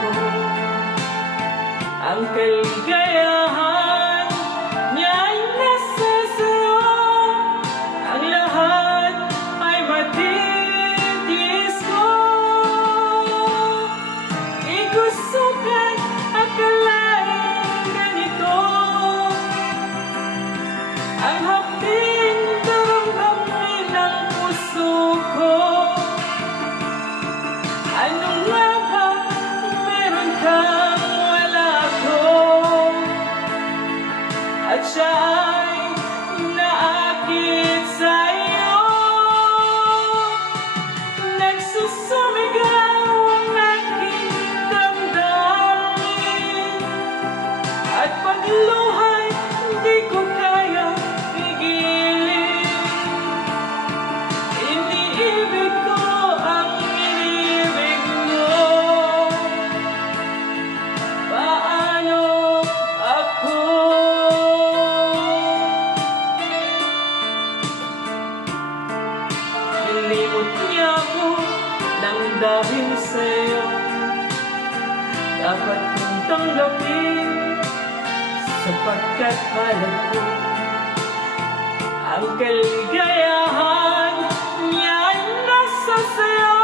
ko. Ang kaligayahan niya'y nasa sa'yo. Ang lahat ay matitiis ko. Igusto ka't akalain ganito. Ang hapding daramdamin ng puso ko. Ano nga ba meron kang wala ko? At siya ay naakit sa'yo. Nagsusumigaw ang aking damdamin. At pagluhay hindi ko kaya pigilin. Iniibig ko ang iniibig mo. Paano ako? Nilimot niya ako nang dahil sa'yo. Dapat kong tanggapin sapagkat mahal ko. Ang kaligayahan niya'y nasa sa'yo.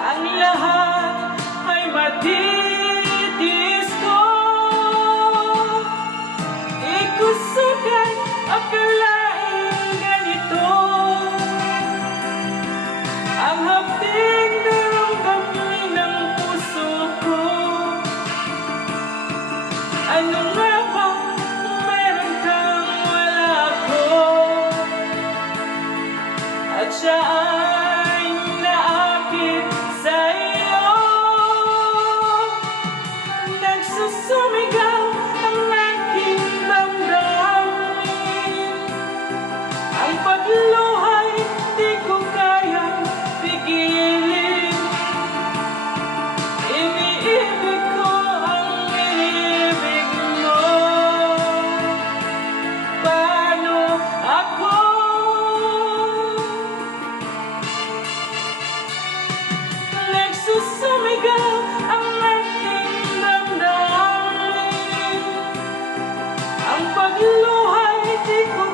Ang lahat ay matitiis ko. Igusto ka't akalain ganito. Ang hapding daramdamin ng puso ko. Ano nga ba meron kang wala ko? At siya ay naakit sa'yo. Nagsusumigaw ang aking damdamin. Ang pagluhay di ko kayang pigilin. Iniibig ko ang iniibig mo. Paano ako? Nagsusumigaw ang aking damdamin. Ang pagluhay di ko